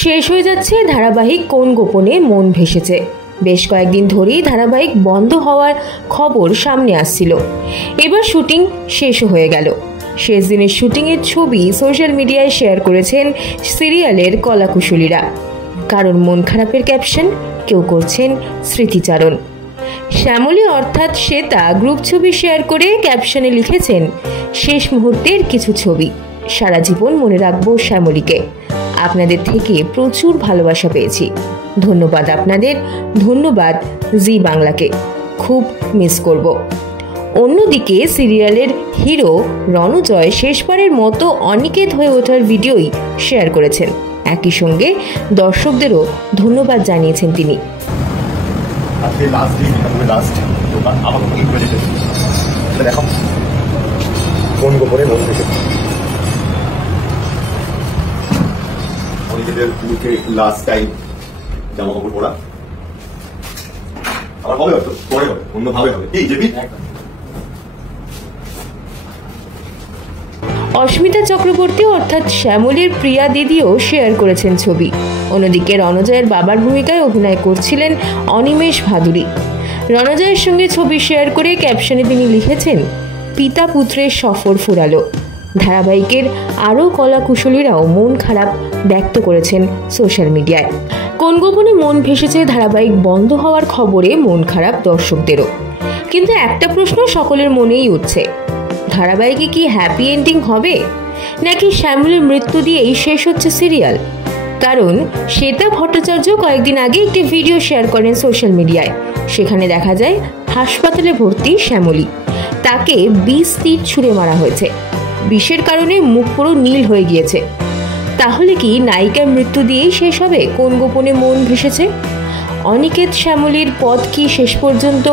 শেষ হয়ে যাচ্ছে ধারাবাহিক কোন গোপনে মন ভেসেছে। বেশ কয়েকদিন ধরেই ধারাবাহিক বন্ধ হওয়ার খবর সামনে আসছিল। এবার শুটিং শেষও হয়ে গেল। শেষ দিনের শুটিংয়ের ছবি সোশ্যাল মিডিয়ায় শেয়ার করেছেন সিরিয়ালের কলাকুশলীরা। কারণ মন খারাপের ক্যাপশন, কেউ করছেন স্মৃতিচারণ। শ্যামলী অর্থাৎ শ্বেতা গ্রুপ ছবি শেয়ার করে ক্যাপশনে লিখেছেন, শেষ মুহূর্তের কিছু ছবি, সারা জীবন মনে রাখবো শ্যামলীকে। আপনাদের থেকে প্রচুর ভালোবাসা পেয়েছি, ধন্যবাদ আপনাদের, ধন্যবাদ জি বাংলাকে, খুব মিস করব। অন্যদিকে সিরিয়ালের হিরো রণজয় শেষবারের মতো অনিকেত হয়ে ওঠার ভিডিওই শেয়ার করেছেন। একই সঙ্গে দর্শকদেরও ধন্যবাদ জানিয়েছেন তিনি। অনিকেতের মুখে লাস্ট টাইম জামা কাপড় পরা আবার হবে, হয়তো পরে হবে, অন্যভাবে হবে। এই যে অস্মিতা চক্রবর্তী অর্থাৎ শ্যামলীর প্রিয়া দিদিও শেয়ার করেছেন ছবি। অন্যদিকে রণজয়ের বাবার ভূমিকায় অভিনয় করছিলেন অনিমেষ ভাদুরী। রণজয়ের সঙ্গে ছবি শেয়ার করে ক্যাপশনে তিনি লিখেছেন, পিতা পুত্রের সফর ফুরালো। ধারাবাহিকের আরও কলাকুশলীরাও মন খারাপ ব্যক্ত করেছেন সোশ্যাল মিডিয়ায়। কোন গোপনে মন ভেসেছে ধারাবাহিক বন্ধ হওয়ার খবরে মন খারাপ দর্শকদেরও। কিন্তু একটা প্রশ্ন সকলের মনেই উঠছে, ধারাবাহিকে কি হ্যাপি এন্ডিং হবে, নাকি শ্যামলীর মৃত্যু দিয়েই শেষ হচ্ছে সিরিয়াল? কারণ শ্বেতা ভট্টাচার্য কয়েকদিন আগে একটি ভিডিও শেয়ার করেন সোশ্যাল মিডিয়ায়। সেখানে দেখা যায় হাসপাতালে ভর্তি শ্যামলী, তাকে 20 তীর ছুঁড়ে মারা হয়েছে। বিষের কারণে মুখ পুরো নীল হয়ে গিয়েছে। তাহলে কি নায়িকার মৃত্যু দিয়েই শেষ হবে কোন গোপনে মন ভেসেছে? অনিকেত শ্যামলীর পথ কি শেষ পর্যন্ত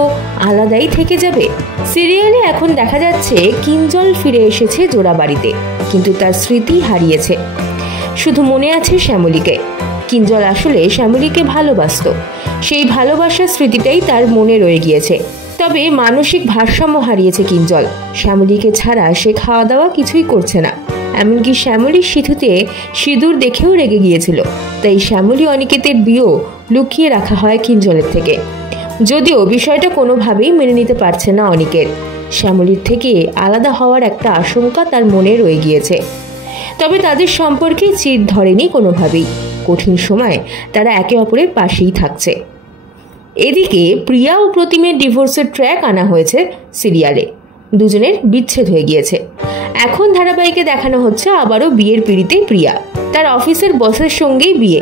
আলাদাই থেকে যাবে? সিরিয়ালে এখন দেখা যাচ্ছে কিঞ্জল ফিরে এসেছে জোড়াবাড়িতে, কিন্তু তার স্মৃতি হারিয়েছে। শুধু মনে আছে শ্যামলীকে। কিঞ্জল আসলে শ্যামলীকে ভালোবাসত, সেই ভালোবাসার স্মৃতিটাই তার মনে রয়ে গিয়েছে। তবে মানসিক ভারসাম্য হারিয়েছে কিঞ্জল। শ্যামলীকে ছাড়া সে খাওয়া দাওয়া কিছুই করছে না। এমনকি শ্যামলীর সিঁথিতে সিঁদুর দেখেও রেগে গিয়েছিল। তাই শ্যামলী অনিকেতের বিয়েও লুকিয়ে রাখা হয় কিঞ্জলের থেকে। যদিও বিষয়টা কোনোভাবেই মেনে নিতে পারছে না অনিকেত। শ্যামলীর থেকে আলাদা হওয়ার একটা আশঙ্কা তার মনে রয়ে গিয়েছে। তবে তাদের সম্পর্কে চির ধরেনি কোনোভাবেই। কঠিন সময় তারা একে অপরের পাশেই থাকছে। এদিকে প্রিয়া ও প্রতিমের ডিভোর্সের ট্র্যাক আনা হয়েছে সিরিয়ালে। দুজনের বিচ্ছেদ হয়ে গিয়েছে। এখন ধারাবাহিকে দেখানো হচ্ছে আবারও বিয়ের পিড়িতে প্রিয়া, তার অফিসের বসের সঙ্গেই বিয়ে।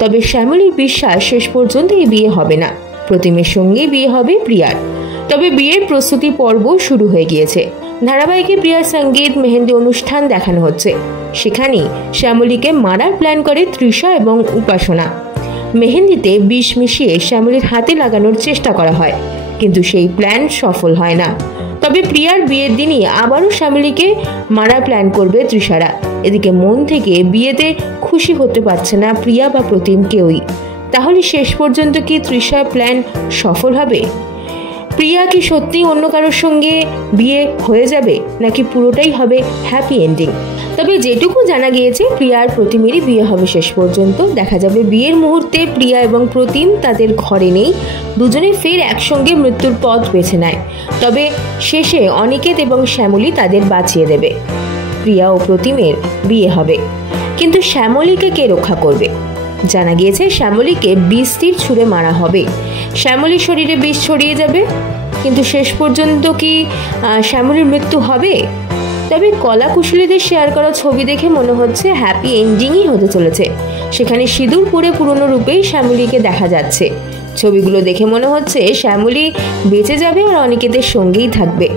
তবে শ্যামলীর বিশ্বাস শেষ পর্যন্ত এই বিয়ে হবে না, প্রতিমের সঙ্গেই বিয়ে হবে প্রিয়ার। তবে বিয়ের প্রস্তুতি পর্ব শুরু হয়ে গিয়েছে। ধারাবাহিকে প্রিয়ার সঙ্গীত মেহেন্দি অনুষ্ঠান দেখানো হচ্ছে। সেখানেই শ্যামলীকে মারার প্ল্যান করে তৃষা এবং উপাসনা। মেহেন্দিতে বিষ মিশিয়ে শ্যামলীর হাতে লাগানোর চেষ্টা করা হয়, কিন্তু সেই প্ল্যান সফল হয় না। তবে প্রিয়ার বিয়ের দিনই আবারও শ্যামলীকে মারার প্ল্যান করবে তৃষারা। এদিকে মন থেকে বিয়েতে খুশি হতে পারছে না প্রিয়া বা প্রতিম কেউই। তাহলে শেষ পর্যন্ত কি তৃষার প্ল্যান সফল হবে? প্রিয়া কি সত্যি অন্য কারোর সঙ্গে বিয়ে হয়ে যাবে, নাকি পুরোটাই হবে হ্যাপি এন্ডিং? তবে যেটুকু জানা গিয়েছে, প্রিয়ার প্রতিমেরই বিয়ে হবে শেষ পর্যন্ত। দেখা যাবে বিয়ের মুহূর্তে প্রিয়া এবং প্রতিম তাদের ঘরে নেই, দুজনে ফের একসঙ্গে মৃত্যুর পথ বেছে নেয়। তবে শেষে অনিকেত এবং শ্যামলী তাদের বাঁচিয়ে দেবে। প্রিয়া ও প্রতিমের বিয়ে হবে, কিন্তু শ্যামলীকে কে রক্ষা করবে? জানা গিয়েছে শ্যামলীকে 20 তীর ছুঁড়ে মারা হবে। শ্যামলীর শরীরে বিষ ছড়িয়ে যাবে, কিন্তু শেষ পর্যন্ত কি শ্যামলীর মৃত্যু হবে? তবে কলাকুশলীদের শেয়ার করা ছবি দেখে মনে হচ্ছে হ্যাপি এন্ডিংই হতে চলেছে। সেখানে সিঁদুর পরে পুরনো রূপেই শ্যামলীকে দেখা যাচ্ছে। ছবিগুলো দেখে মনে হচ্ছে শ্যামলী বেঁচে যাবে আর অনিকেতের সঙ্গেই থাকবে।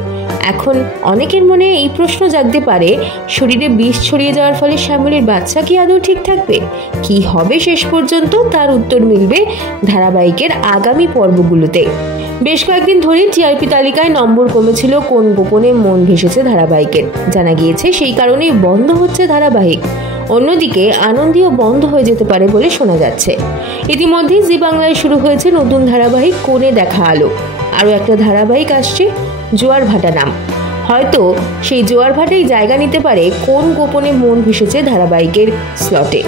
এখন অনেকের মনে এই প্রশ্ন জাগতে পারে, শরীরে বিষ ছড়িয়ে যাওয়ার ফলে শ্যামলীর বাচ্চা কি আদৌ ঠিক থাকবে? কি হবে শেষ পর্যন্ত, তার উত্তর মিলবে ধারাবাহিকের আগামী পর্বগুলোতে। বেশ কয়েকদিন ধরে টিআরপি তালিকায় নম্বর কমেছিল কোন গোপনে মন ভেসেছে ধারাবাহিকের। জানা গিয়েছে সেই কারণেই বন্ধ হচ্ছে ধারাবাহিক। অন্যদিকে আনন্দীও বন্ধ হয়ে যেতে পারে বলে শোনা যাচ্ছে। ইতিমধ্যেই জি বাংলায় শুরু হয়েছে নতুন ধারাবাহিক কোণে দেখা আলো। আরও একটা ধারাবাহিক আসছে জোয়ার ভাটা নাম। হয়তো সেই জোয়ার ভাটাই জায়গা নিতে পারে কোন গোপনে মন ভেসেছে ধারাবাহিকের স্লটে।